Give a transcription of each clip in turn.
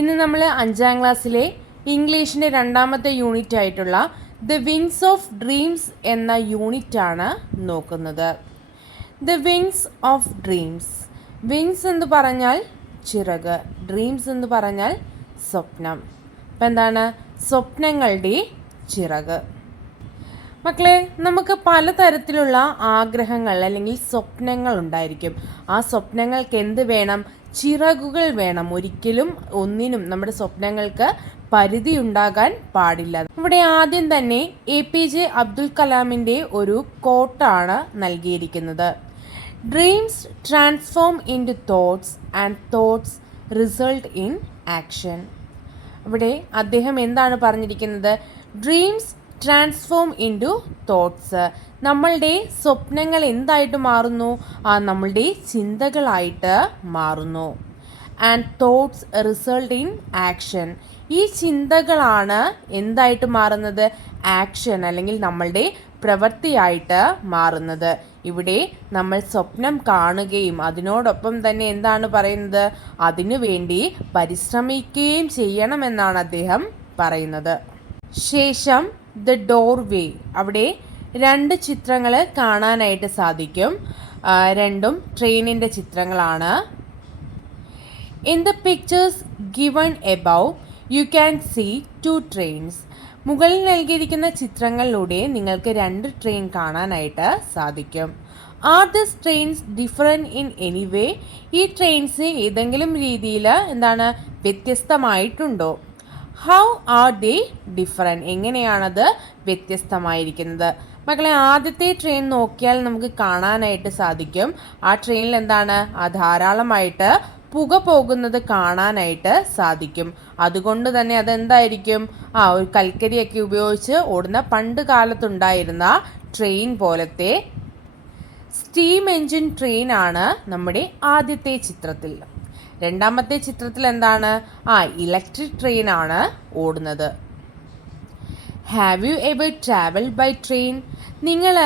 ഇന്ന് നമ്മൾ 5ാം ക്ലാസ്സിലെ ഇംഗ്ലീഷിൻ്റെ രണ്ടാമത്തെ യൂണിറ്റ് ആയിട്ടുള്ള ദ വിങ്സ് ഓഫ് ഡ്രീംസ് എന്ന യൂണിറ്റാണ് നോക്കുന്നത്. The wings of dreams. Wings എന്ന് പറഞ്ഞാൽ ചിറക്, ഡ്രീംസ് എന്ന് പറഞ്ഞാൽ സ്വപ്നം. അപ്പം എന്താണ്? സ്വപ്നങ്ങളുടെ ചിറക്. മക്കളെ, നമുക്ക് പലതരത്തിലുള്ള ആഗ്രഹങ്ങൾ അല്ലെങ്കിൽ സ്വപ്നങ്ങൾ ഉണ്ടായിരിക്കും. ആ സ്വപ്നങ്ങൾക്ക് എന്ത് വേണം? ചിറകുകൾ വേണം. ഒരിക്കലും ഒന്നിനും നമ്മുടെ സ്വപ്നങ്ങൾക്ക് പരിധി ഉണ്ടാകാൻ പാടില്ല. ഇവിടെ ആദ്യം തന്നെ APJ അബ്ദുൽ കലാമിൻ്റെ ഒരു കോട്ടാണ് നൽകിയിരിക്കുന്നത്. Dreams transform into thoughts and thoughts result in action. ഇവിടെ അദ്ദേഹം എന്താണ് പറഞ്ഞിരിക്കുന്നത്? Dreams transform into thoughts. നമ്മളുടെ സ്വപ്നങ്ങൾ എന്തായിട്ട് മാറുന്നു? നമ്മളുടെ ചിന്തകളായിട്ട് മാറുന്നു. And thoughts result in action. ഈ ചിന്തകളാണ് എന്തായിട്ട് മാറുന്നത്? ആക്ഷൻ അല്ലെങ്കിൽ നമ്മളുടെ പ്രവൃത്തിയായിട്ട് മാറുന്നത്. ഇവിടെ നമ്മൾ സ്വപ്നം കാണുകയും അതിനോടൊപ്പം തന്നെ എന്താണ് പറയുന്നത്? അതിനു വേണ്ടി പരിശ്രമിക്കുകയും ചെയ്യണമെന്നാണ് അദ്ദേഹം പറയുന്നത്. ശേഷം ദ ഡോർവേ. അവിടെ 2 ചിത്രങ്ങൾ കാണാനായിട്ട് സാധിക്കും. രണ്ടും ട്രെയിനിൻ്റെ ചിത്രങ്ങളാണ്. In the pictures given above you can see 2 trains. മുകളിൽ നൽകിയിരിക്കുന്ന ചിത്രങ്ങളിലൂടെ നിങ്ങൾക്ക് 2 ട്രെയിൻ കാണാനായിട്ട് സാധിക്കും. Are this trains different in any way? ഈ ട്രെയിൻസ് ഏതെങ്കിലും രീതിയിൽ എന്താണ് വ്യത്യസ്തമായിട്ടുണ്ടോ? How are they different? എങ്ങനെയാണത് വ്യത്യസ്തമായിരിക്കുന്നത്? മക്കളെ, ആദ്യത്തെ ട്രെയിൻ നോക്കിയാൽ നമുക്ക് കാണാനായിട്ട് സാധിക്കും. ആ ട്രെയിനിൽ എന്താണ്? ധാരാളമായിട്ട് പുക പോകുന്നത് കാണാനായിട്ട് സാധിക്കും. അതുകൊണ്ട് തന്നെ അതെന്തായിരിക്കും? ഒരു കൽക്കരിയൊക്കെ ഉപയോഗിച്ച് ഓടുന്ന പണ്ട് കാലത്തുണ്ടായിരുന്ന ട്രെയിൻ പോലത്തെ സ്റ്റീം എൻജിൻ ട്രെയിനാണ് നമ്മുടെ ആദ്യത്തെ ചിത്രത്തിൽ. രണ്ടാമത്തെ ചിത്രത്തിൽ എന്താണ്? ഇലക്ട്രിക് ട്രെയിനാണ് ഓടുന്നത്. Have you ever travel by train? നിങ്ങൾ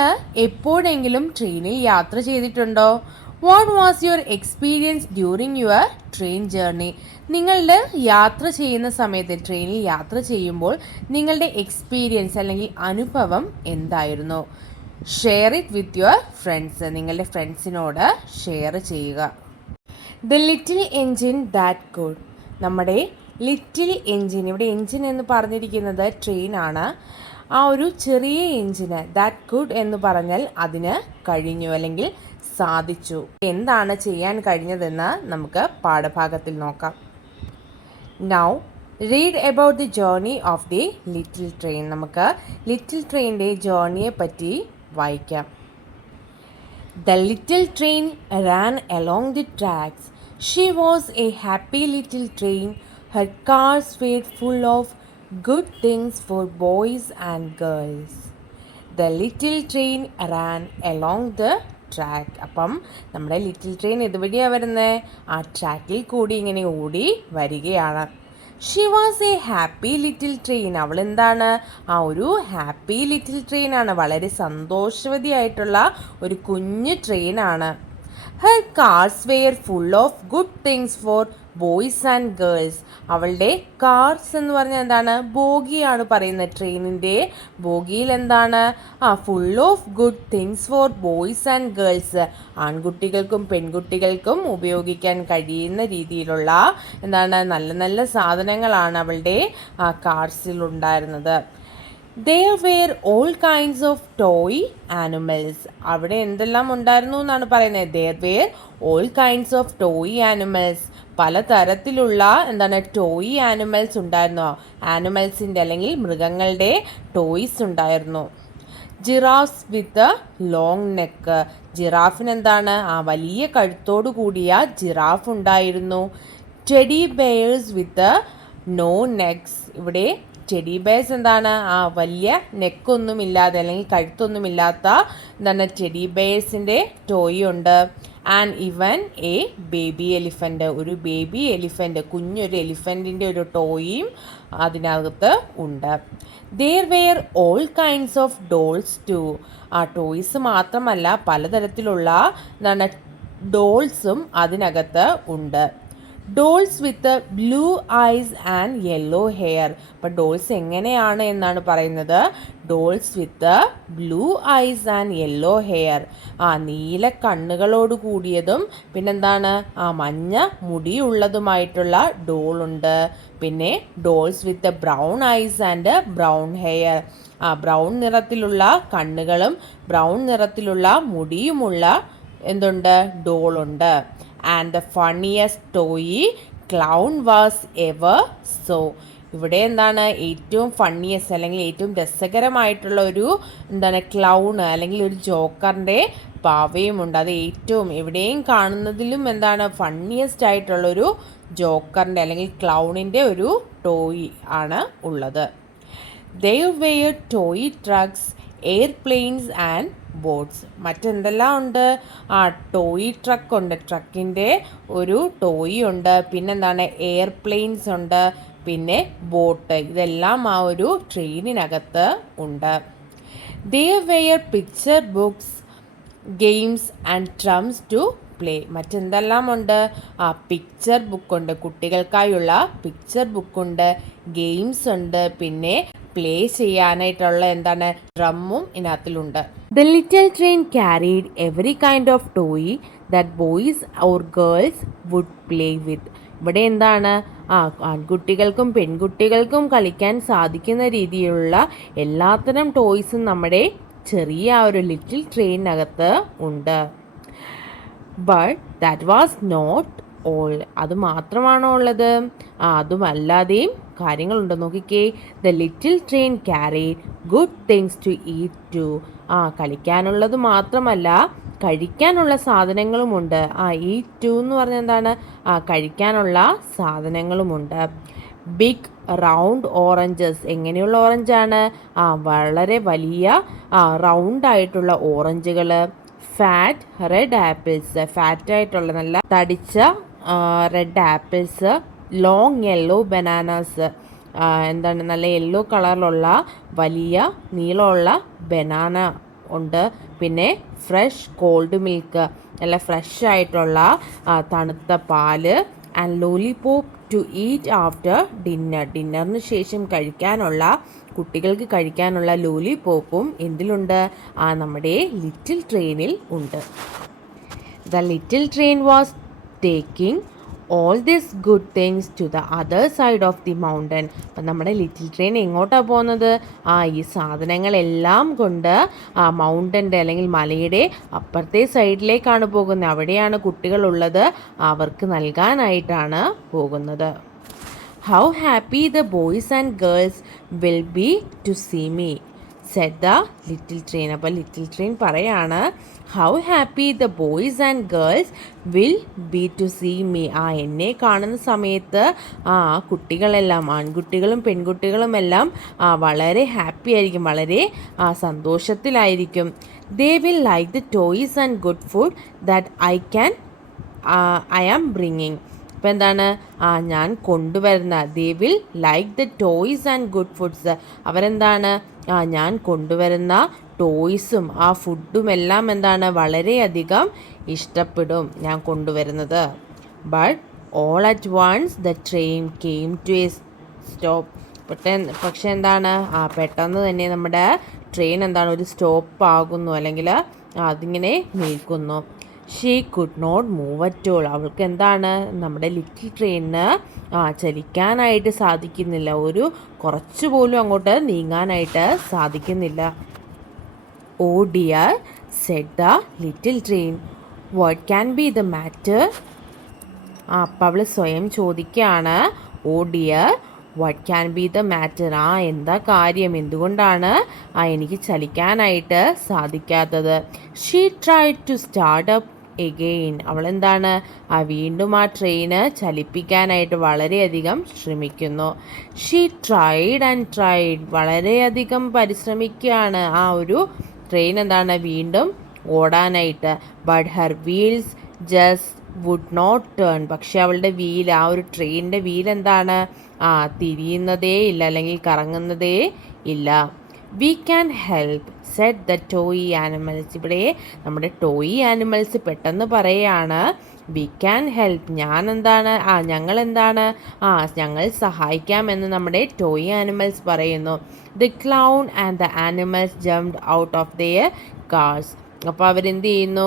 എപ്പോഴെങ്കിലും ട്രെയിനിൽ യാത്ര ചെയ്തിട്ടുണ്ടോ? What was your experience during your train journey? നിങ്ങളുടെ യാത്ര ചെയ്യുന്ന സമയത്ത്, ട്രെയിനിൽ യാത്ര ചെയ്യുമ്പോൾ നിങ്ങളുടെ എക്സ്പീരിയൻസ് അല്ലെങ്കിൽ അനുഭവം എന്തായിരുന്നു? Share it with your friends. നിങ്ങളുടെ ഫ്രണ്ട്സിനോട് ഷെയർ ചെയ്യുക. The little engine that could. നമ്മുടെ ലിറ്റിൽ എൻജിൻ, ഇവിടെ എൻജിൻ എന്ന് പറഞ്ഞിരിക്കുന്നത് ട്രെയിനാണ്. ആ ഒരു ചെറിയ എൻജിന് ദാറ്റ് കുഡ് എന്ന് പറഞ്ഞാൽ അതിന് കഴിഞ്ഞു അല്ലെങ്കിൽ സാധിച്ചു. എന്താണ് ചെയ്യാൻ കഴിഞ്ഞതെന്ന് നമുക്ക് പാഠഭാഗത്തിൽ നോക്കാം. Now read about the journey of the little train. നമുക്ക് ലിറ്റിൽ ട്രെയിനിൻ്റെ ജേർണിയെ പറ്റി വായിക്കാം. The little train ran along the tracks. She was a happy little train. Her cars were full of good things for boys and girls. The little train ran along the track. അപ്പം നമ്മുടെ little train ഇതുവഴിയാണ് വരുന്നത്. ആ ട്രാക്കിൽ കൂടി ഇങ്ങനെ ഓടി വരികയാണ്. She was a happy little train. അവൾ എന്താണ്? ഒരു ഹാപ്പി ലിറ്റിൽ ട്രെയിനാണ്. വളരെ സന്തോഷവതിയായിട്ടുള്ള ഒരു കുഞ്ഞു ട്രെയിനാണ്. Her cars were full of good things for boys and girls. അവളുടെ കാർസ് എന്ന് പറഞ്ഞാൽ എന്താണ്? ബോഗിയാണ് പറയുന്നത്. ട്രെയിനിൻ്റെ ബോഗിയിൽ എന്താണ്? Full of good things for boys and girls. ആൺകുട്ടികൾക്കും പെൺകുട്ടികൾക്കും ഉപയോഗിക്കാൻ കഴിയുന്ന രീതിയിലുള്ള എന്താണ്? നല്ല നല്ല സാധനങ്ങളാണ് അവളുടെ കാർസിൽ ഉണ്ടായിരുന്നത്. There were all kinds of toy animals. അവിടെ എന്തെല്ലാം ഉണ്ടായിരുന്നു എന്നാണ് പറയുന്നത്. There were all kinds of toy animals. പലതരത്തിലുള്ള എന്താണ്? ടോയ് ആനിമൽസ് ഉണ്ടായിരുന്നു. ആനിമൽസിൻ്റെ അല്ലെങ്കിൽ മൃഗങ്ങളുടെ ടോയ്സ് ഉണ്ടായിരുന്നു. Giraffes with long neck. ജിറാഫിന് എന്താണ്? വലിയ കഴുത്തോടു കൂടിയ ജിറാഫ് ഉണ്ടായിരുന്നു. Teddy bears with no necks. ഇവിടെ ടെഡി ബെയർസ് എന്താണ്? വലിയ നെക്കൊന്നുമില്ലാതെ അല്ലെങ്കിൽ കഴുത്തൊന്നുമില്ലാത്ത എന്താണ്? ടെഡി ബെയർസിൻ്റെ ടോയ് ഉണ്ട്. And even a baby elephant. ഒരു ബേബി എലിഫൻ്റ്, കുഞ്ഞൊരു എലിഫൻറ്റിൻ്റെ ഒരു ടോയും അതിനകത്ത് ഉണ്ട്. There were all kinds of dolls too. Toys മാത്രമല്ല പലതരത്തിലുള്ള എന്താണ്? ഡോൾസും അതിനകത്ത് ഉണ്ട്. Dolls with blue eyes and yellow hair. അപ്പോൾ ഡോൾസ് എങ്ങനെയാണ് എന്നാണ് പറയുന്നത്. Dolls with blue eyes and yellow hair. നീല കണ്ണുകളോട് കൂടിയതും പിന്നെന്താണ് മഞ്ഞ മുടിയുള്ളതുമായിട്ടുള്ള ഡോളുണ്ട്. പിന്നെ dolls with brown eyes and brown hair. Brown നിറത്തിലുള്ള കണ്ണുകളും ബ്രൗൺ നിറത്തിലുള്ള മുടിയുമുള്ള എന്തുണ്ട് ഡോളുണ്ട്. And the funniest toy clown was ever saw. ഇവിടെ എന്താണ് ഏറ്റവും ഫണ്ണിയസ്റ്റ് അല്ലെങ്കിൽ ഏറ്റവും രസകരമായിട്ടുള്ള ഒരു എന്താണ് ക്ലൗൺ അല്ലെങ്കിൽ ഒരു ജോക്കറിൻ്റെ പാവയുമുണ്ട്. അത് ഏറ്റവും എവിടെയും കാണുന്നതിലും എന്താണ് ഫണ്ണിയസ്റ്റ് ആയിട്ടുള്ളൊരു ജോക്കറിൻ്റെ അല്ലെങ്കിൽ ക്ലൗണിൻ്റെ ഒരു ടോയ് ആണ് ഉള്ളത്. There were toy trucks, airplanes and boats. മറ്റെന്തെല്ലാം ഉണ്ട്? ടോയ് ട്രക്ക് ഉണ്ട്, ട്രക്കിൻ്റെ ഒരു ടോയ് ഉണ്ട്. പിന്നെന്താണ് എയർപ്ലെയിൻസ് ഉണ്ട്, പിന്നെ ബോട്ട്. ഇതെല്ലാം ആ ഒരു ട്രെയിനിനകത്ത് ഉണ്ട്. There were picture books, games and drums to play. മറ്റെന്തെല്ലാം ഉണ്ട്? പിക്ചർ ബുക്കുണ്ട്, കുട്ടികൾക്കായുള്ള പിക്ചർ ബുക്കുണ്ട്, ഗെയിംസ് ഉണ്ട്, പിന്നെ പ്ലേ ചെയ്യാനായിട്ടുള്ള എന്താണ് ഡ്രമ്മും ഇതിനകത്തിലുണ്ട്. The little train carried every kind of toy that boys or girls would play with. ഇവിടെ എന്താണ് ആൺകുട്ടികൾക്കും പെൺകുട്ടികൾക്കും കളിക്കാൻ സാധിക്കുന്ന രീതിയിലുള്ള എല്ലാത്തരം ടോയ്സും നമ്മുടെ ചെറിയ ഒരു ലിറ്റിൽ ട്രെയിനകത്ത് ഉണ്ട്. But that was not all. അത് മാത്രമാണോ ഉള്ളത്? അതുമല്ലാതെയും കാര്യങ്ങളുണ്ട്. നോക്കിക്കേ. The little train carried good things to eat too. കളിക്കാനുള്ളത് മാത്രമല്ല കഴിക്കാനുള്ള സാധനങ്ങളുമുണ്ട്. ഈറ്റ് ടു എന്ന് പറഞ്ഞാൽ എന്താണ്? കഴിക്കാനുള്ള സാധനങ്ങളുമുണ്ട്. Big round oranges. എങ്ങനെയുള്ള ഓറഞ്ചാണ്? വളരെ വലിയ റൗണ്ടായിട്ടുള്ള ഓറഞ്ചുകൾ. Fat red apples. ഫാറ്റായിട്ടുള്ള നല്ല തടിച്ച red apples. Long yellow bananas. എന്താണ് നല്ല യെല്ലോ കളറിലുള്ള വലിയ നീളമുള്ള ബനാന ഉണ്ട്. പിന്നെ ഫ്രഷ് കോൾഡ് മിൽക്ക്. നല്ല ഫ്രഷ് ആയിട്ടുള്ള തണുത്ത പാല്. And lollipop to eat after dinner. ഡിന്നറിന് ശേഷം കഴിക്കാനുള്ള കുട്ടികൾക്ക് കഴിക്കാനുള്ള ലോലിപോപ്പും എന്തിലുണ്ട്? നമ്മുടെ ലിറ്റിൽ ട്രെയിനിൽ ഉണ്ട്. The little train was taking all these good things to the other side of the mountain. അപ്പം നമ്മുടെ ലിറ്റിൽ ട്രെയിൻ എങ്ങോട്ടാണ് പോകുന്നത്? ഈ സാധനങ്ങളെല്ലാം കൊണ്ട് മൗണ്ടൻ്റെ അല്ലെങ്കിൽ മലയുടെ അപ്പുറത്തെ സൈഡിലേക്കാണ് പോകുന്നത്. അവിടെയാണ് കുട്ടികളുള്ളത്. അവർക്ക് നൽകാനായിട്ടാണ് പോകുന്നത്. How happy the boys and girls will be to see me said the little train. അപ്പോൾ ലിറ്റിൽ ട്രെയിൻ പറയാണ് how happy the boys and girls will be to see me. എന്നെ കാണുന്ന സമയത്ത് കുട്ടികളെല്ലാം ആൺകുട്ടികളും പെൺകുട്ടികളും എല്ലാം വളരെ ഹാപ്പി ആയിരിക്കും, വളരെ സന്തോഷത്തിലായിരിക്കും. They will like the toys and good food that I am bringing. അപ്പോൾ എന്താണ് ഞാൻ കൊണ്ടുവരുന്ന they will like the toys and good foods. അവരെന്താണ് ഞാൻ കൊണ്ടുവരുന്ന ടോയ്സും ഫുഡും എല്ലാം എന്താണ് വളരെയധികം ഇഷ്ടപ്പെടും ഞാൻ കൊണ്ടുവരുന്നത്. But all at once the train came to a stop. പക്ഷെ എന്താണ് പെട്ടെന്ന് തന്നെ നമ്മുടെ ട്രെയിൻ എന്താണ് ഒരു സ്റ്റോപ്പ് ആകുന്നു, അല്ലെങ്കിൽ അതിങ്ങനെ നിൽക്കുന്നു. She could not move at all. അവൾക്ക് എന്താണ് നമ്മുടെ ലിറ്റിൽ ട്രെയിനിന് ചലിക്കാനായിട്ട് സാധിക്കുന്നില്ല, ഒരു കുറച്ച് പോലും അങ്ങോട്ട് നീങ്ങാനായിട്ട് സാധിക്കുന്നില്ല. Oh dear said the little train what can be the matter. അപ്പം അവൾ സ്വയം ചോദിക്കുകയാണ് oh dear what can be the matter. എന്താ കാര്യം, എന്തുകൊണ്ടാണ് എനിക്ക് ചലിക്കാനായിട്ട് സാധിക്കാത്തത്. She tried to start up again. അവളെന്താണ് വീണ്ടും ട്രെയിന് ചലിപ്പിക്കാനായിട്ട് വളരെയധികം ശ്രമിക്കുന്നു. She tried and tried. വളരെയധികം പരിശ്രമിക്കുകയാണ് ഒരു ട്രെയിൻ എന്താണ് വീണ്ടും ഓടാനായിട്ട്. But her wheels just would not turn. പക്ഷെ അവളുടെ വീൽ ഒരു ട്രെയിനിൻ്റെ വീൽ എന്താണ് തിരിയുന്നതേ ഇല്ല, അല്ലെങ്കിൽ കറങ്ങുന്നതേ ഇല്ല. V can help said the toy animals. ഇവിടെ നമ്മുടെ ടോയ് ആനിമൽസ് പെട്ടെന്ന് പറയാണ് വി ക്യാൻ ഹെൽപ്പ്, ഞങ്ങൾ ഞങ്ങൾ സഹായിക്കാമെന്ന് നമ്മുടെ ടോയ് ആനിമൽസ് പറയുന്നു. The clown and the animals jumped out of their cars. അപ്പോൾ അവരെന്ത് ചെയ്യുന്നു,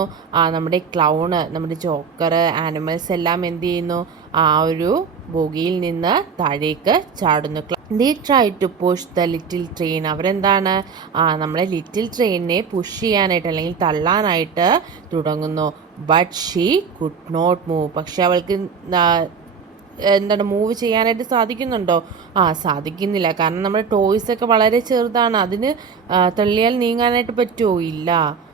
നമ്മുടെ ക്ലൗണ്, നമ്മുടെ ജോക്കർ, ആനിമൽസ് എല്ലാം എന്ത് ചെയ്യുന്നു, ആ ഒരു ബോഗിയിൽ നിന്ന് താഴേക്ക് ചാടുന്നു. They try to push the little train. അവരെന്താണ്, നമ്മളെ ലിറ്റിൽ ട്രെയിനിനെ പുഷ് ചെയ്യാനായിട്ട് അല്ലെങ്കിൽ തള്ളാനായിട്ട് തുടങ്ങുന്നു. But she could not move. പക്ഷെ അവൾക്ക് മൂവ് ചെയ്യാനായിട്ട് സാധിക്കുന്നുണ്ടോ? സാധിക്കുന്നില്ല. കാരണം നമ്മുടെ ടോയ്സൊക്കെ വളരെ ചെറുതാണ്. അതിന് തള്ളിയാൽ നീങ്ങാനായിട്ട് പറ്റുമോ? ഇല്ല.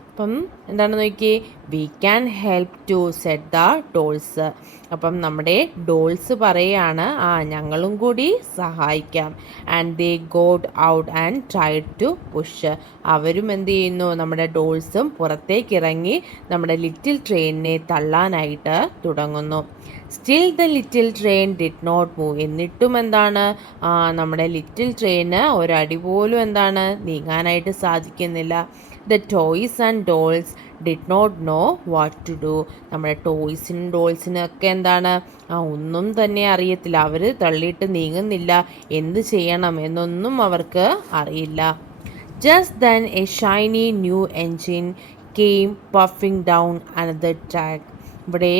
അപ്പം എന്താണെന്ന് നോക്കിയേ, we can help to set the dolls. അപ്പം നമ്മുടെ ഡോൾസ് പറയാണ്, ഞങ്ങളും കൂടി സഹായിക്കാം. And they got out and tried to push. അവരും എന്ത് ചെയ്യുന്നു, നമ്മുടെ ഡോൾസും പുറത്തേക്ക് ഇറങ്ങി നമ്മുടെ ലിറ്റിൽ ട്രെയിനിനെ തള്ളാനായിട്ട് തുടങ്ങുന്നു. Still the little train did not move. എന്നിട്ടും നമ്മുടെ ലിറ്റിൽ ട്രെയിന് ഒരടി പോലും നീങ്ങാനായിട്ട് സാധിക്കുന്നില്ല. The toys and dolls did not know what to do. നമ്മുടെ ടോയ്സിനും ഡോൾസിനും ഒക്കെ ഒന്നും തന്നെ അറിയത്തില്ല. അവർ തള്ളിയിട്ട് നീങ്ങുന്നില്ല, എന്ത് ചെയ്യണം എന്നൊന്നും അവർക്ക് അറിയില്ല. Just then A Shiny new engine came puffing down another track. ഇവിടെ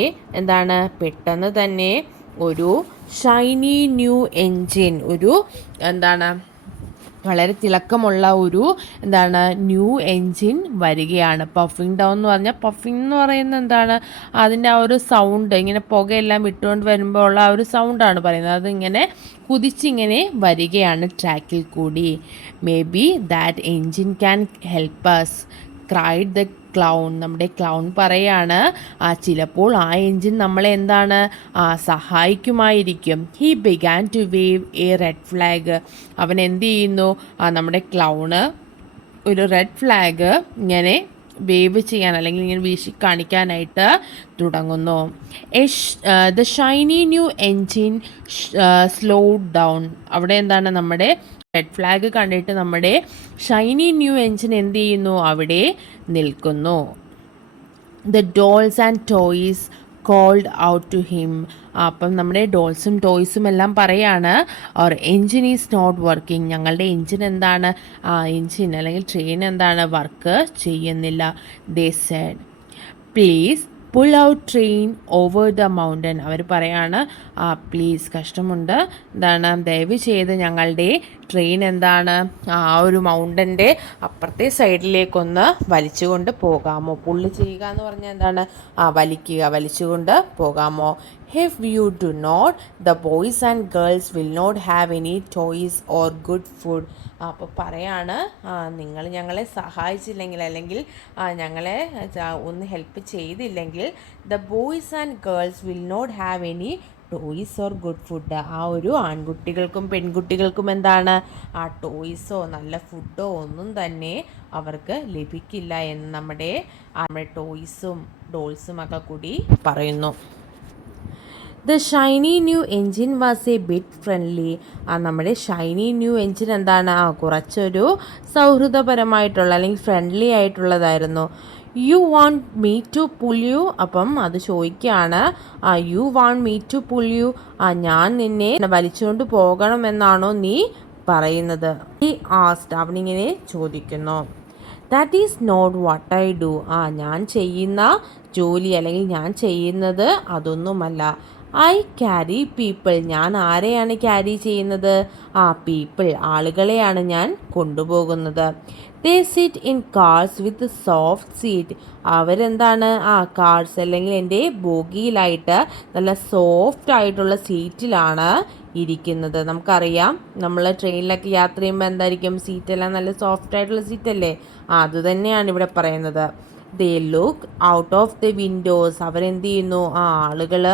പെട്ടെന്ന് തന്നെ ഒരു ഷൈനി ന്യൂ എൻജിൻ, ഒരു വളരെ തിളക്കമുള്ള ഒരു ന്യൂ എൻജിൻ വരികയാണ്. പഫിംഗ് ഡൗൺ എന്ന് പറഞ്ഞാൽ, പഫിംഗ് എന്ന് പറയുന്നത് അതിൻ്റെ ആ ഒരു സൗണ്ട്, ഇങ്ങനെ പുകയെല്ലാം വിട്ടുകൊണ്ട് വരുമ്പോൾ ഉള്ള ആ ഒരു സൗണ്ടാണ് പറയുന്നത്. അതിങ്ങനെ കുതിച്ചിങ്ങനെ വരികയാണ് ട്രാക്കിൽ കൂടി. Maybe that engine can help us cried the clown. നമ്മുടെ ക്ലൗൺ പറയാണ്, ചിലപ്പോൾ ആ എൻജിൻ നമ്മളെ സഹായിക്കുമായിരിക്കും. He began to wave a red flag. അവൻ എന്ത് ചെയ്യുന്നു, നമ്മുടെ ക്ലൗണ് ഒരു റെഡ് ഫ്ലാഗ് ഇങ്ങനെ വേവ് ചെയ്യാൻ അല്ലെങ്കിൽ ഇങ്ങനെ വീശി കാണിക്കാനായിട്ട് തുടങ്ങുന്നു. The shiny new engine slow down. അവിടെ നമ്മുടെ റെഡ് ഫ്ലാഗ് കണ്ടിട്ട് നമ്മുടെ ഷൈനി ന്യൂ എൻജിൻ എന്ത് ചെയ്യുന്നു, അവിടെ നിൽക്കുന്നു. The dolls and toys called out to him. അപ്പം നമ്മുടെ ഡോൾസും ടോയ്സും എല്ലാം പറയാണ്, our engine is not working. ഞങ്ങളുടെ എൻജിൻ എൻജിൻ അല്ലെങ്കിൽ ട്രെയിൻ വർക്ക് ചെയ്യുന്നില്ല. They said please pull our train over the mountain. അവർ പറയാണ്, പ്ലീസ്, കഷ്ടമുണ്ട്, ദയവ് ചെയ്ത് ഞങ്ങളുടെ ട്രെയിൻ ആ ഒരു മൗണ്ടൻ്റെ അപ്പുറത്തെ സൈഡിലേക്കൊന്ന് വലിച്ചുകൊണ്ട് പോകാമോ? പുള്ളി ചെയ്യുക എന്ന് പറഞ്ഞാൽ വലിച്ചുകൊണ്ട് പോകാമോ? If you do not, the boys and girls will not have any toys or good food. അപ്പോൾ പറയാണ്, നിങ്ങൾ ഞങ്ങളെ സഹായിച്ചില്ലെങ്കിൽ അല്ലെങ്കിൽ ഞങ്ങളെ ഒന്ന് ഹെൽപ്പ് ചെയ്തില്ലെങ്കിൽ the boys and girls will not have any toys or good food. ആ ഒരു ആൺകുട്ടികൾക്കും പെൺകുട്ടികൾക്കും ആ ടോയ്സോ നല്ല ഫുഡോ ഒന്നും തന്നെ അവർക്ക് ലഭിക്കില്ല എന്ന് നമ്മുടെ ടോയ്സും ഡോൾസും ഒക്കെ കൂടി പറയുന്നു. The shiny new engine was a bit friendly. നമ്മുടെ ഷൈനി ന്യൂ എൻജിൻ കുറച്ചൊരു സൗഹൃദപരമായിട്ടുള്ള അല്ലെങ്കിൽ ഫ്രണ്ട്ലി ആയിട്ടുള്ളതായിരുന്നു. You want me to pull you. അപ്പം അത് ചോദിക്കുകയാണ്, you want me to pull you. ഞാൻ നിന്നെ വലിച്ചുകൊണ്ട് പോകണമെന്നാണോ നീ പറയുന്നത്? He asked. അവനിങ്ങനെ ചോദിക്കുന്നു. That is not what I do. ഞാൻ ചെയ്യുന്ന ജോലി അല്ലെങ്കിൽ ഞാൻ ചെയ്യുന്നത് അതൊന്നുമല്ല. I carry people. ഞാൻ ആരെയാണ് ക്യാരി ചെയ്യുന്നത്? പീപ്പിൾ, ആളുകളെയാണ് ഞാൻ കൊണ്ടുപോകുന്നത്. ദേ sit in cars with soft seat. Cars അല്ലെങ്കിൽ എൻ്റെ ബോഗിയിലായിട്ട് നല്ല സോഫ്റ്റ് ആയിട്ടുള്ള സീറ്റിലാണ് ഇരിക്കുന്നത്. നമുക്കറിയാം, നമ്മൾ ട്രെയിനിലൊക്കെ യാത്ര ചെയ്യുമ്പോൾ എന്തായിരിക്കും, സീറ്റെല്ലാം നല്ല സോഫ്റ്റ് ആയിട്ടുള്ള സീറ്റല്ലേ? അത് തന്നെയാണ് ഇവിടെ പറയുന്നത്. They look out of the windows. അവരെന്ത് ചെയ്യുന്നു, ആളുകൾ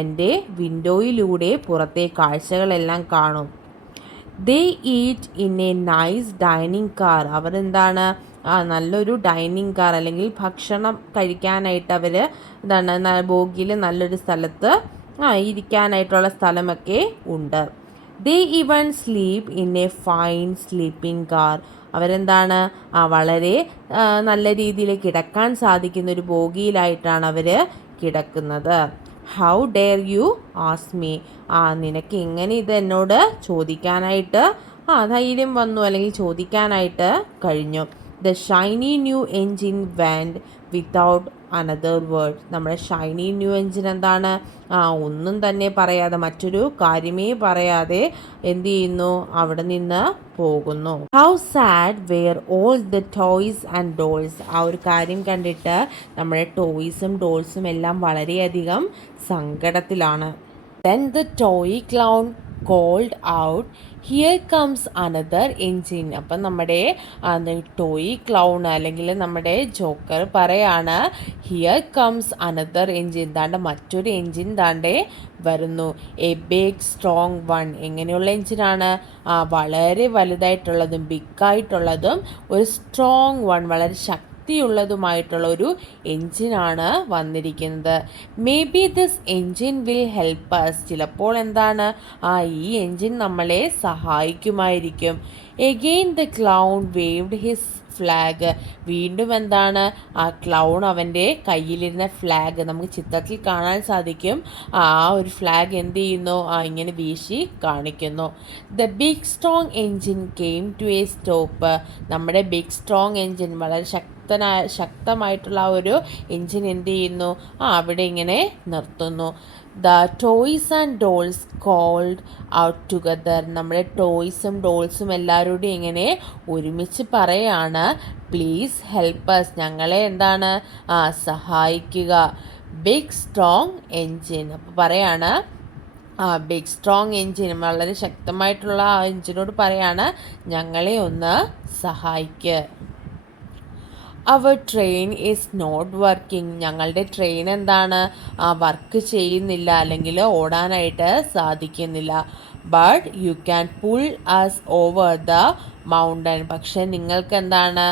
എൻ്റെ വിൻഡോയിലൂടെ പുറത്തെ കാഴ്ചകളെല്ലാം കാണും. They eat in a nice dining car. നല്ലൊരു ഡൈനിങ് കാർ അല്ലെങ്കിൽ ഭക്ഷണം കഴിക്കാനായിട്ട് അവർ ബോഗിയിൽ നല്ലൊരു സ്ഥലത്ത് ഇരിക്കാനായിട്ടുള്ള സ്ഥലമൊക്കെ ഉണ്ട്. They even sleep in a fine sleeping car. വളരെ നല്ല രീതിയിൽ കിടക്കാൻ സാധിക്കുന്ന ഒരു ബോഗിയിലായിട്ടാണ് അവർ കിടക്കുന്നത്. How dare you ask me, നിനക്ക് എങ്ങനെ ഇത് എന്നോട് ചോദിക്കാനായിട്ട് ധൈര്യം വന്നു, അല്ലെങ്കിൽ ചോദിക്കാനായിട്ട് കഴിഞ്ഞു. The shiny new engine want without another word. നമ്മുടെ ഷൈനി ന്യൂ എൻജിൻ എന്താണ്, ഒന്നും തന്നെ പറയാതെ, മറ്റൊരു കാര്യമേ പറയാതെ എന്ത് ചെയ്യുന്നു, അവിടെ നിന്ന് പോകുന്നു. How sad were all the toys and dolls. ആ ഒരു കാര്യം കണ്ടിട്ട് നമ്മുടെ ടോയ്സും ഡോൾസും എല്ലാം വളരെയധികം സങ്കടത്തിലാണ്. Then the toy clown called out, here comes another engine. അപ്പം നമ്മുടെ ടോയ് ക്ലൗൺ അല്ലെങ്കിൽ നമ്മുടെ ജോക്കർ പറയാണ്, ഹിയർ കംസ് അനദർ എൻജിൻ, ദാണ്ട് മറ്റൊരു എൻജിൻ ദാണ്ടേ വരുന്നു. A big strong one. എങ്ങനെയുള്ള എൻജിനാണ്, വളരെ വലുതായിട്ടുള്ളതും ബിഗായിട്ടുള്ളതും ഒരു സ്ട്രോങ് വൺ, വളരെ ശക്തിയുള്ളതുമായിട്ടുള്ള ഒരു എൻജിനാണ് വന്നിരിക്കുന്നത്. Maybe this engine will help us. ചിലപ്പോൾ എന്താണ്, ഈ എൻജിൻ നമ്മളെ സഹായിക്കുമായിരിക്കും. Again the clown waved his flag. വീണ്ടും എന്താണ്, ആ ക്ലൗൺ അവൻ്റെ കയ്യിലിരുന്ന ഫ്ലാഗ് നമുക്ക് ചിത്രത്തിൽ കാണാൻ സാധിക്കും. ആ ഒരു ഫ്ലാഗ് എന്ത് ചെയ്യുന്നു, ഇങ്ങനെ വീശി കാണിക്കുന്നു. The big strong engine came to a stop. നമ്മുടെ ബിഗ് സ്ട്രോങ് എൻജിൻ, വളരെ ശക്തമായിട്ടുള്ള ആ ഒരു എൻജിൻ എന്ത് ചെയ്യുന്നു, അവിടെ ഇങ്ങനെ നിർത്തുന്നു. The toys and dolls called out together. നമ്മുടെ ടോയ്സും ഡോൾസും എല്ലാവരോടും ഇങ്ങനെ ഒരുമിച്ച് പറയാണ്, പ്ലീസ് ഹെൽപ്പ് അസ്. ഞങ്ങളെ എന്താണ്, സഹായിക്കുക. Big strong engine. അപ്പോൾ പറയാണ്, ബിഗ് സ്ട്രോങ് എൻജിൻ, വളരെ ശക്തമായിട്ടുള്ള ആ എൻജിനോട് പറയാണ്, ഞങ്ങളെ ഒന്ന് സഹായിക്കുക. Our train is not working. ഞങ്ങളുടെ ട്രെയിൻ എന്താണ്, വർക്ക് ചെയ്യുന്നില്ല, അല്ലെങ്കിൽ ഓടാനായിട്ട് സാധിക്കുന്നില്ല. But you can pull us over the mountain. പക്ഷെ നിങ്ങൾക്ക് എന്താണ്,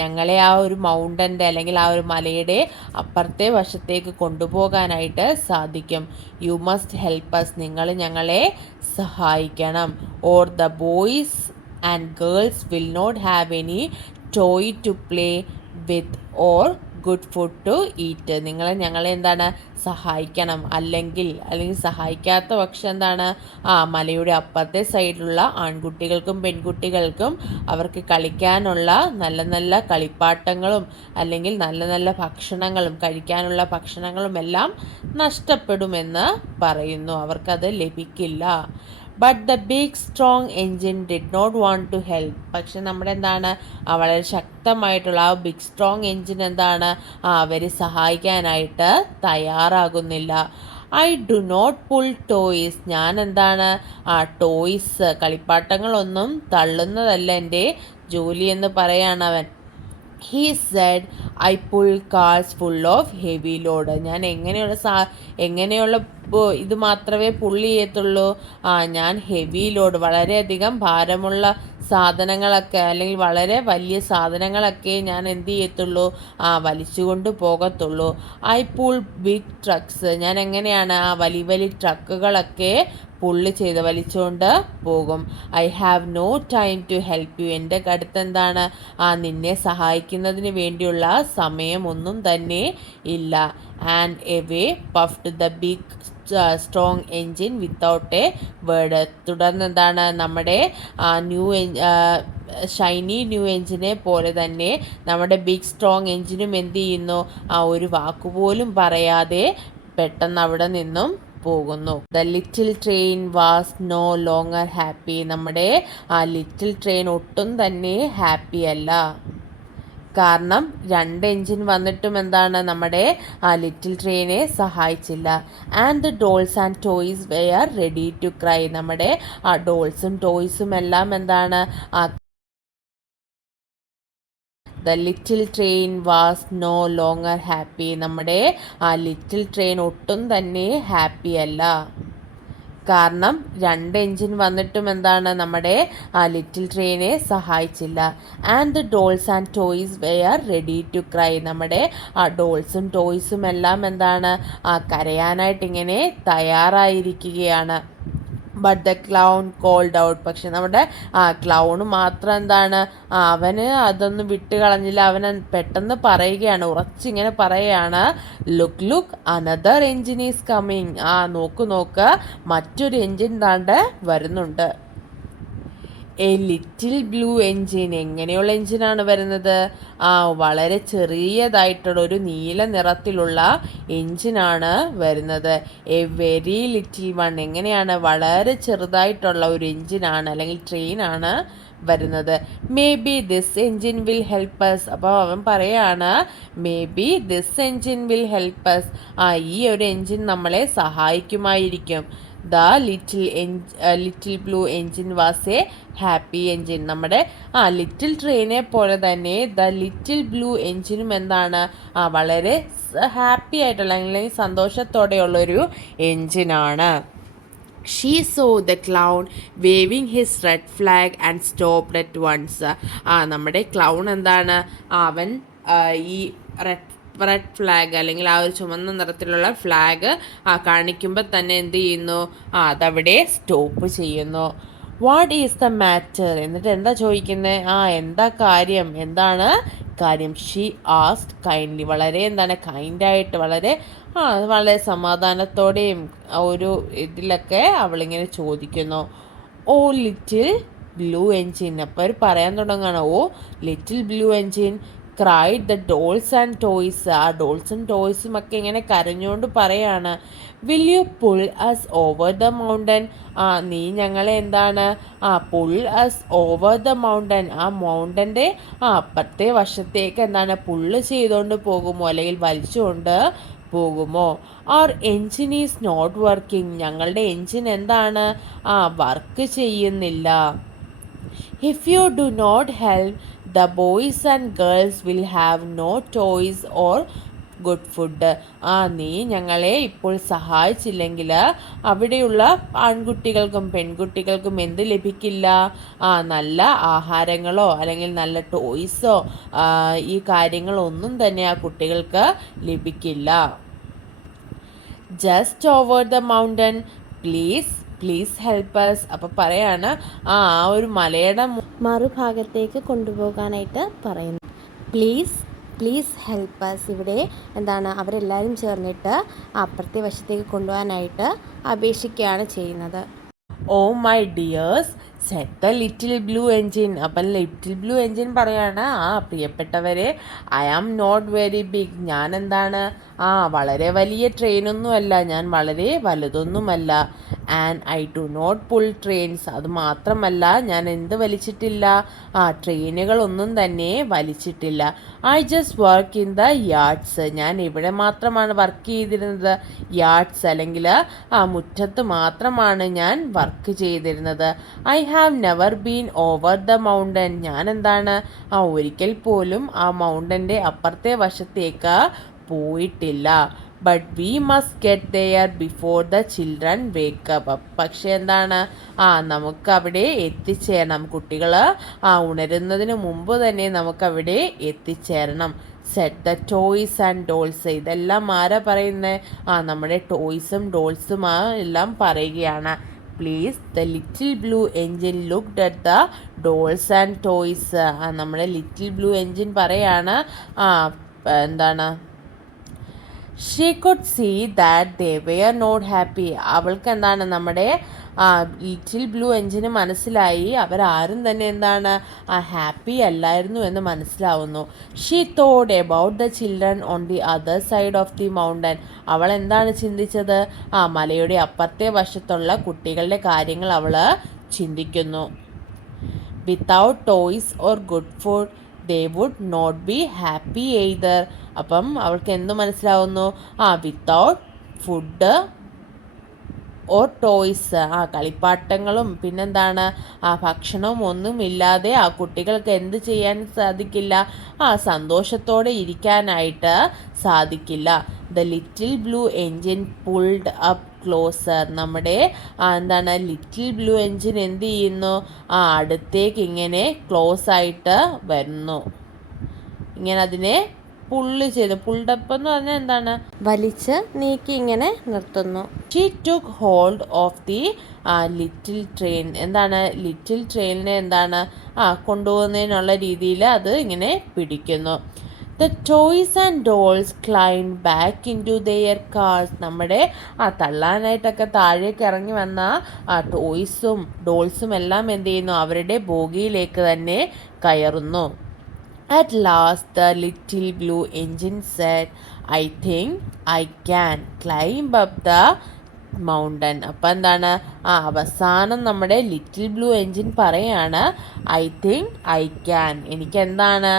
ഞങ്ങളെ ആ ഒരു മൗണ്ടൻ്റെ അല്ലെങ്കിൽ ആ ഒരു മലയുടെ അപ്പുറത്തെ വശത്തേക്ക് കൊണ്ടുപോകാനായിട്ട് സാധിക്കും. You must help us. നിങ്ങൾ ഞങ്ങളെ സഹായിക്കണം. Or the boys and girls will not have any toy to play with or good food to eat. നിങ്ങൾ ഞങ്ങളെ എന്താണ് സഹായിക്കണം. അല്ലെങ്കിൽ സഹായിക്കാത്ത പക്ഷം എന്താണ്, മലയുടെ അപ്പുറത്തെ സൈഡിലുള്ള ആൺകുട്ടികൾക്കും പെൺകുട്ടികൾക്കും അവർക്ക് കളിക്കാനുള്ള നല്ല നല്ല കളിപ്പാട്ടങ്ങളും അല്ലെങ്കിൽ നല്ല നല്ല ഭക്ഷണങ്ങളും കഴിക്കാനുള്ള ഭക്ഷണങ്ങളും എല്ലാം നഷ്ടപ്പെടുമെന്ന് പറയുന്നു. അവർക്കത് ലഭിക്കില്ല. But the big strong engine did not want to help. പക്ഷെ നമ്മുടെ എന്താണ്, വളരെ ശക്തമായിട്ടുള്ള ആ ബിഗ് സ്ട്രോങ് എൻജിൻ എന്താണ്, അവരെ സഹായിക്കാനായിട്ട് തയ്യാറാകുന്നില്ല. I do not pull toys. ഞാൻ എന്താണ്, ടോയ്സ് കളിപ്പാട്ടങ്ങളൊന്നും തള്ളുന്നതല്ല എൻ്റെ ജോലി എന്ന് പറയാണ് അവൻ. He said, I pull cars full of heavy load. ഞാൻ എങ്ങനെയുള്ള ഇത് മാത്രമേ പുള്ളി ചെയ്യത്തുള്ളൂ, ഞാൻ ഹെവി ലോഡ്, വളരെയധികം ഭാരമുള്ള സാധനങ്ങളൊക്കെ അല്ലെങ്കിൽ വളരെ വലിയ സാധനങ്ങളൊക്കെ ഞാൻ എന്ത് ചെയ്യത്തുള്ളൂ, വലിച്ചുകൊണ്ട് പോകത്തുള്ളൂ. I pull big trucks. ഞാൻ എങ്ങനെയാണ്, വലിയ വലിയ ട്രക്കുകളൊക്കെ വലിച്ചുകൊണ്ട് പോകും. I have no time to help you. എൻ്റെ അടുത്ത് എന്താണ്, നിന്നെ സഹായിക്കുന്നതിന് വേണ്ടിയുള്ള സമയമൊന്നും തന്നെ ഇല്ല. And away puffed the big strong engine without a word. തുടർന്ന് എന്താണ്, നമ്മുടെ ഷൈനി ന്യൂ എൻജിനെ പോലെ തന്നെ നമ്മുടെ ബിഗ് സ്ട്രോങ് എൻജിനും എന്ത് ചെയ്യുന്നു, ഒരു വാക്കുപോലും പറയാതെ പെട്ടെന്ന് അവിടെ നിന്നും പോകുന്നു. The little train was no longer happy. നമ്മുടെ ലിറ്റിൽ ട്രെയിൻ ഒട്ടും തന്നെ ഹാപ്പി അല്ല. കാരണം 2 എൻജിൻ വന്നിട്ടും എന്താണ്, നമ്മുടെ ലിറ്റിൽ ട്രെയിനെ സഹായിച്ചില്ല. And the dolls and toys were ready to cry. നമ്മുടെ ഡോൾസും ടോയ്സും എല്ലാം എന്താണ്, the little train was no longer happy. നമ്മുടെ ലിറ്റിൽ ട്രെയിൻ ഒട്ടും തന്നെ ഹാപ്പി അല്ല. കാരണം 2 എൻജിൻ വന്നിട്ടും എന്താണ്, നമ്മുടെ ലിറ്റിൽ ട്രെയിനെ സഹായിച്ചില്ല. And the dolls and toys were ready to cry. നമ്മുടെ ഡോൾസും ടോയ്സും എല്ലാം എന്താണ്, കരയാനായിട്ട് ഇങ്ങനെ തയ്യാറായിരിക്കുകയാണ്. But the clown called out. പക്ഷെ നമ്മുടെ ക്ലൗണ് മാത്രം എന്താണ്, അവന് അതൊന്നും വിട്ട് കളഞ്ഞില്ല. അവൻ പെട്ടെന്ന് പറയുകയാണ്, ഉറച്ചിങ്ങനെ പറയുകയാണ്, look look another engine is coming. നോക്ക് മറ്റൊരു എൻജിൻ താണ്ട് വരുന്നുണ്ട്. A little blue engine. എങ്ങനെയുള്ള എൻജിനാണ് വരുന്നത്? വളരെ ചെറിയതായിട്ടുള്ള ഒരു നീല നിറത്തിലുള്ള എൻജിനാണ് വരുന്നത്. A very little one. എങ്ങനെയാണ്? വളരെ ചെറുതായിട്ടുള്ള ഒരു എൻജിനാണ് അല്ലെങ്കിൽ ട്രെയിനാണ് വരുന്നത്. Maybe this engine will help us. അപ്പോൾ അവൻ പറയാണ്, maybe this engine will help us. ഈ ഒരു എൻജിൻ നമ്മളെ സഹായിക്കുമായിരിക്കും. The little blue engine was a happy engine. നമ്മുടെ ലിറ്റിൽ ട്രെയിനെ പോലെ തന്നെ ദ ലിറ്റിൽ ബ്ലൂ എൻജിനും എന്താണ്, വളരെ ഹാപ്പി ആയിട്ടുള്ള അല്ലെങ്കിൽ സന്തോഷത്തോടെയുള്ളൊരു എൻജിനാണ്. She saw the clown waving his red flag and stopped at once. നമ്മുടെ ക്ലൗൺ എന്താണ്, അവൻ ഈ റെഡ് ഫ്ലാഗ് അല്ലെങ്കിൽ ഒരു ചുമന്ന നിറത്തിലുള്ള ഫ്ലാഗ് കാണിക്കുമ്പോൾ തന്നെ എന്ത് ചെയ്യുന്നു, അതവിടെ സ്റ്റോപ്പ് ചെയ്യുന്നു. What is the matter? എന്നിട്ട് എന്താ ചോദിക്കുന്നത്? എന്താ കാര്യം, എന്താണ് കാര്യം? She asked kindly. വളരെ എന്താണ്, കൈൻഡായിട്ട് വളരെ സമാധാനത്തോടെയും ഒരു ഇതിലൊക്കെ അവളിങ്ങനെ ചോദിക്കുന്നു. Oh little blue engine. അപ്പോൾ അവർ പറയാൻ തുടങ്ങുകയാണ്, oh little blue engine cried the dolls and toys. ഡോൾസും ടോയ്സും ഒക്കെ ഇങ്ങനെ കരഞ്ഞുകൊണ്ട് പറയാണ്, will you pull us over the mountain. നീ ഞങ്ങളെ എന്താണ്, pull us over the mountain. മൗണ്ടൻ്റെ അപ്പുറത്തെ വശത്തേക്ക് എന്താണ്, പുള്ള് ചെയ്തുകൊണ്ട് പോകുമോ അല്ലെങ്കിൽ വലിച്ചുകൊണ്ട് പോകുമോ? Our engine is not working. ഞങ്ങളുടെ എൻജിൻ എന്താണ്, വർക്ക് ചെയ്യുന്നില്ല. If you do not help the boys and girls will have no toys or good food. നീ ഞങ്ങളെ ഇപ്പോൾ സഹായിച്ചില്ലെങ്കിൽ അവിടെയുള്ള ആൺകുട്ടികൾക്കും പെൺകുട്ടികൾക്കും എന്ത് ലഭിക്കില്ല? നല്ല ആഹാരങ്ങളോ അല്ലെങ്കിൽ നല്ല ടോയ്സോ ഈ കാര്യങ്ങളൊന്നും തന്നെ ആ കുട്ടികൾക്ക് ലഭിക്കില്ല. Just over the mountain please help us. അപ്പോൾ പറയാണ്, ഒരു മലയുടെ മറുഭാഗത്തേക്ക് കൊണ്ടുപോകാനായിട്ട് പറയുന്നു. Please help us. ഇവിടെ എന്താണ്, അവരെല്ലാവരും ചേർന്നിട്ട് അപ്പുറത്തെ വശത്തേക്ക് കൊണ്ടുപോകാനായിട്ട് അപേക്ഷിക്കുകയാണ് ചെയ്യുന്നത്. Oh my dears said the little blue engine. അപ്പം ലിറ്റിൽ ബ്ലൂ എൻജിൻ പറയാണ്, പ്രിയപ്പെട്ടവരെ, I am not very big. ഞാൻ എന്താണ്, വളരെ വലിയ ട്രെയിനൊന്നുമല്ല, ഞാൻ വളരെ വലുതൊന്നുമല്ല. And I do not pull trains. അത് മാത്രമല്ല, ഞാൻ എന്ത് വലിച്ചിട്ടില്ല, ട്രെയിനുകളൊന്നും തന്നെ വലിച്ചിട്ടില്ല. I just work in the yards. ഞാൻ ഇവിടെ മാത്രമാണ് വർക്ക് ചെയ്തിരുന്നത്. യാർഡ്സ് അല്ലെങ്കിൽ മുറ്റത്ത് മാത്രമാണ് ഞാൻ വർക്ക് ചെയ്തിരുന്നത്. I have never been over the mountain. ഞാൻ എന്താണ്, ഒരിക്കൽ പോലും ആ മൗണ്ടൻ്റെ അപ്പുറത്തെ വശത്തേക്ക് പോയിട്ടില്ല. But we must get there before the children wake up. പക്ഷേ എന്താണ്, നമുക്ക് അവിടെ എത്തിച്ചേരണം. കുട്ടികൾ ഉണരുന്നതിന് മുമ്പ് തന്നെ നമുക്കവിടെ എത്തിച്ചേരണം. Said the toys and dolls. ഇതെല്ലാം ആരാ പറയുന്നത്? നമ്മുടെ ടോയ്സും ഡോൾസും എല്ലാം പറയുകയാണ്. Please the little blue engine looked at the dolls and toys. നമ്മുടെ ലിറ്റിൽ ബ്ലൂ എൻജിൻ പറയാണ്, എന്താണ്, she could see that they were not happy. അവൾക്ക് എന്താണ്, നമ്മുടെ ലിറ്റിൽ ബ്ലൂ എൻജിന് മനസ്സിലായി അവരാരും തന്നെ എന്താണ്, ഹാപ്പി അല്ലായിരുന്നു എന്ന് മനസ്സിലാവുന്നു. She thought about the children on the other side of the mountain. അവൾ എന്താണ് ചിന്തിച്ചത്? മലയുടെ അപ്പുറത്തെ വശത്തുള്ള കുട്ടികളുടെ കാര്യങ്ങൾ അവൾ ചിന്തിക്കുന്നു. Without toys or good food they would not be happy either. അപ്പം അവൾക്ക് എന്ത് മനസ്സിലാവുന്നു? വിത്തൗട്ട് ഫുഡ് ഓർ ടോയ്സ്, കളിപ്പാട്ടങ്ങളും പിന്നെന്താണ്, ഭക്ഷണവും ഒന്നും ഇല്ലാതെ കുട്ടികൾക്ക് എന്ത് ചെയ്യാൻ സാധിക്കില്ല? സന്തോഷത്തോടെ ഇരിക്കാനായിട്ട് സാധിക്കില്ല. The little blue engine pulled up closer. നമ്മുടെ എന്താണ്, ലിറ്റിൽ ബ്ലൂ എൻജിൻ എന്ത് ചെയ്യുന്നു? അടുത്തേക്ക് ഇങ്ങനെ ക്ലോസ് ആയിട്ട് വരുന്നു. ഇങ്ങനെ അതിനെ പുള്ള് ചെയ്ത്, പുൾഡപ്പ് എന്ന് പറഞ്ഞാൽ എന്താണ്, വലിച്ച് നീക്കി ഇങ്ങനെ നിർത്തുന്നു. She took hold of the little train. എന്താണ്, ലിറ്റിൽ ട്രെയിനിനെ എന്താണ് കൊണ്ടുപോകുന്നതിനുള്ള രീതിയിൽ അത് ഇങ്ങനെ പിടിക്കുന്നു. The toys and dolls climb back into their cars. നമ്മുടെ തള്ളാനായിട്ടൊക്കെ താഴേക്ക് ഇറങ്ങി വന്ന ടോയ്സും ഡോൾസും എല്ലാം എന്ത് ചെയ്യുന്നു, അവരുടെ ബോഗിയിലേക്ക് തന്നെ കയറുന്നു. At last the little blue engine said, I think I can climb up the mountain. അപ്പം എന്താണ്, അവസാനം നമ്മുടെ ലിറ്റിൽ ബ്ലൂ എൻജിൻ പറയാണ്, ഐ തിങ്ക് ഐ ക്യാൻ. എനിക്കെന്താണ്,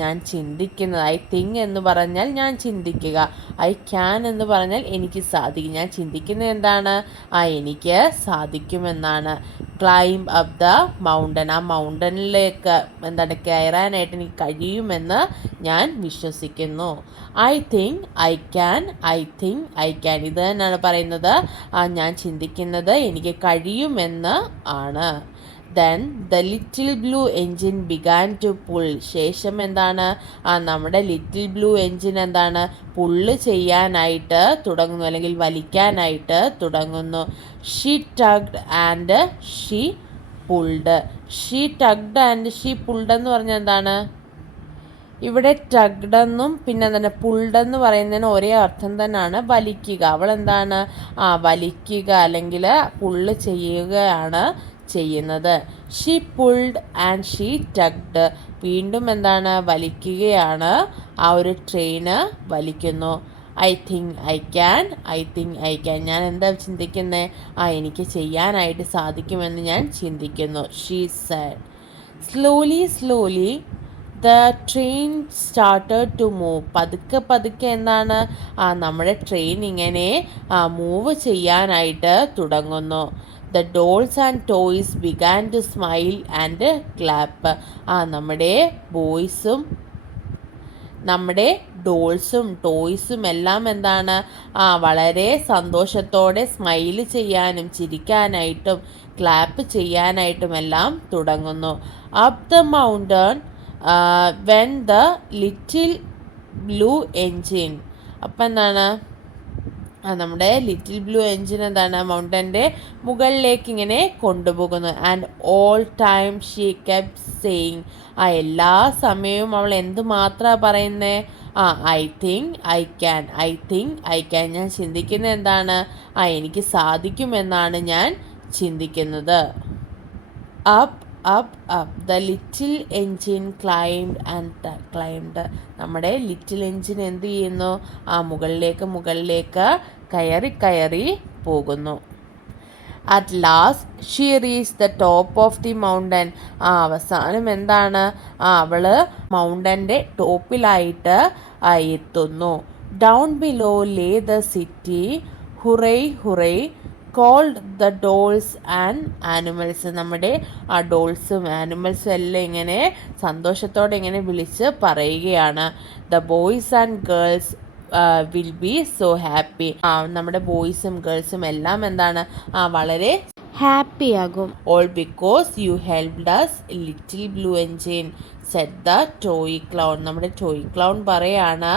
ഞാൻ ചിന്തിക്കുന്നത്. ഐ തിങ്ക് എന്ന് പറഞ്ഞാൽ ഞാൻ ചിന്തിക്കുക, ഐ ക്യാൻ എന്ന് പറഞ്ഞാൽ എനിക്ക് സാധിക്കും. ഞാൻ ചിന്തിക്കുന്നത് എന്താണ്, എനിക്ക് സാധിക്കുമെന്നാണ്. ക്ലൈംബ് അപ്പ് ദ മൗണ്ടൻ, ആ മൗണ്ടനിലേക്ക് എന്താണ് കയറാനായിട്ട് എനിക്ക് കഴിയുമെന്ന് ഞാൻ വിശ്വസിക്കുന്നു. I think I can, I think I can. ഇത് തന്നെയാണ് പറയുന്നത്, ഞാൻ ചിന്തിക്കുന്നത് എനിക്ക് കഴിയുമെന്ന് ആണ്. Then the little blue engine began to pull. ശേഷം എന്താണ്, നമ്മുടെ ലിറ്റിൽ ബ്ലൂ എൻജിൻ എന്താണ് പുള്ള് ചെയ്യാനായിട്ട് തുടങ്ങുന്നു, അല്ലെങ്കിൽ വലിക്കാനായിട്ട് തുടങ്ങുന്നു. She tugged and she pulled. She tugged and she pulled എന്ന് പറഞ്ഞാൽ എന്താണ്, ഇവിടെ ടഗ്ഡെന്നും പിന്നെ എന്താണ് പുൾഡെന്ന് പറയുന്നതിന് ഒരേ അർത്ഥം തന്നെയാണ്, വലിക്കുക. അവൾ എന്താണ് വലിക്കുക അല്ലെങ്കിൽ പുള്ള് ചെയ്യുകയാണ് ചെയ്യുന്നത്. She pulled and she tugged. വീണ്ടും എന്താണ് വലിക്കുകയാണ്, ആ ഒരു ട്രെയിന് വലിക്കുന്നു. I think I can, I think I can. ഞാൻ എന്താ ചിന്തിക്കുന്നത്, എനിക്ക് ചെയ്യാനായിട്ട് സാധിക്കുമെന്ന് ഞാൻ ചിന്തിക്കുന്നു. She said. Slowly slowly the train started to move. പതുക്കെ പതുക്കെ എന്താണ് നമ്മുടെ ട്രെയിൻ ഇങ്ങനെ മൂവ് ചെയ്യാനായിട്ട് തുടങ്ങുന്നു. The dolls and toys began to smile and clap. നമ്മുടെ ബോയ്സും നമ്മുടെ ഡോൾസും ടോയ്സും എല്ലാം എന്താണ് വളരെ സന്തോഷത്തോടെ സ്മൈല് ചെയ്യാനും ചിരിക്കാനായിട്ടും ക്ലാപ്പ് ചെയ്യാനായിട്ടും എല്ലാം തുടങ്ങുന്നു. Up the mountain when the little blue engine. അപ്പം എന്താണ് നമ്മുടെ ലിറ്റിൽ ബ്ലൂ എൻജിൻ എന്താണ് മൗണ്ടൻ്റെ മുകളിലേക്ക് ഇങ്ങനെ കൊണ്ടുപോകുന്നു. And all time she kept saying. എല്ലാ സമയവും അവൾ എന്ത് മാത്രമാണ് പറയുന്നത്, I think I can, I think I can. ഞാൻ ചിന്തിക്കുന്നത് എന്താണ്, എനിക്ക് സാധിക്കുമെന്നാണ് ഞാൻ ചിന്തിക്കുന്നത്. Up up up the little engine climbed and climbed. നമ്മുടെ ലിറ്റിൽ എൻജിൻ എന്ത് ചെയ്യുന്നു, മുകളിലേക്ക് കയറി കയറി പോകുന്നു. At last she reach the top of the mountain. അവസാനം എന്താണ് അവൾ മൗണ്ടൻ്റെ ടോപ്പിലായിട്ട് എത്തുന്നു. Down below Leh the city, hurray hurray called the dolls and animals. നമ്മുടെ ഡോൾസും ആനിമൽസും എല്ലാം ഇങ്ങനെ സന്തോഷത്തോടെ ഇങ്ങനെ വിളിച്ച് പറയുകയാണ്. The boys and girls will be so happy. നമ്മുടെ ബോയ്സും ഗേൾസും എല്ലാം എന്താണ് വളരെ ഹാപ്പിയാകും. All because you helped us little blue engine said the toy clown. നമ്മുടെ ടോയ് ക്ലൗൺ പറയാണ്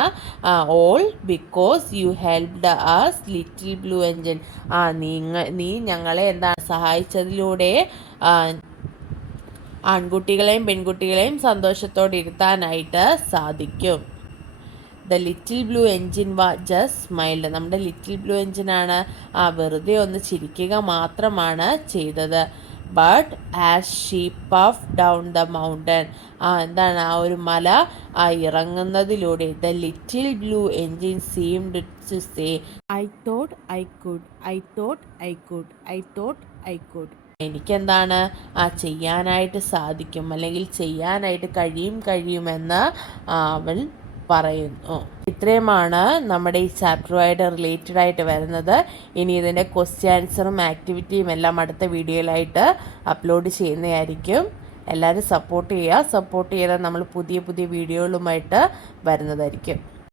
all because you helped us little blue engine. നീ ഞങ്ങളെ എന്താണ് സഹായിച്ചതിലൂടെ ആൺകുട്ടികളെയും പെൺകുട്ടികളെയും സന്തോഷത്തോടെ ഇരുത്താനായിട്ട് സാധിക്കും. The little blue engine just smiled. നമ്മുടെ ലിറ്റിൽ ബ്ലൂ എൻജിനാണ് വെറുതെ ഒന്ന് ചിരിക്കുക മാത്രമാണ് ചെയ്തത്. But as she puff down the mountain, എന്താണ് ഒരു മല ഇറങ്ങുന്നതിലൂടെ the little blue engine seemed to say I thought I could, I thought I could, I thought I could. എനിക്കെന്താണ് ചെയ്യാനായിട്ട് സാധിക്കും അല്ലെങ്കിൽ ചെയ്യാനായിട്ട് കഴിയുമെന്ന് അവൻ പറയുന്നു. ഇത്രയുമാണ് നമ്മുടെ ഈ ചാപ്റ്ററുമായിട്ട് റിലേറ്റഡ് ആയിട്ട് വരുന്നത്. ഇനി ഇതിൻ്റെ ക്വസ്റ്റ്യൻ ആൻസറും ആക്ടിവിറ്റിയും എല്ലാം അടുത്ത വീഡിയോയിലായിട്ട് അപ്ലോഡ് ചെയ്യുന്നതായിരിക്കും. എല്ലാവരും സപ്പോർട്ട് ചെയ്താൽ നമ്മൾ പുതിയ വീഡിയോകളുമായിട്ട് വരുന്നതായിരിക്കും.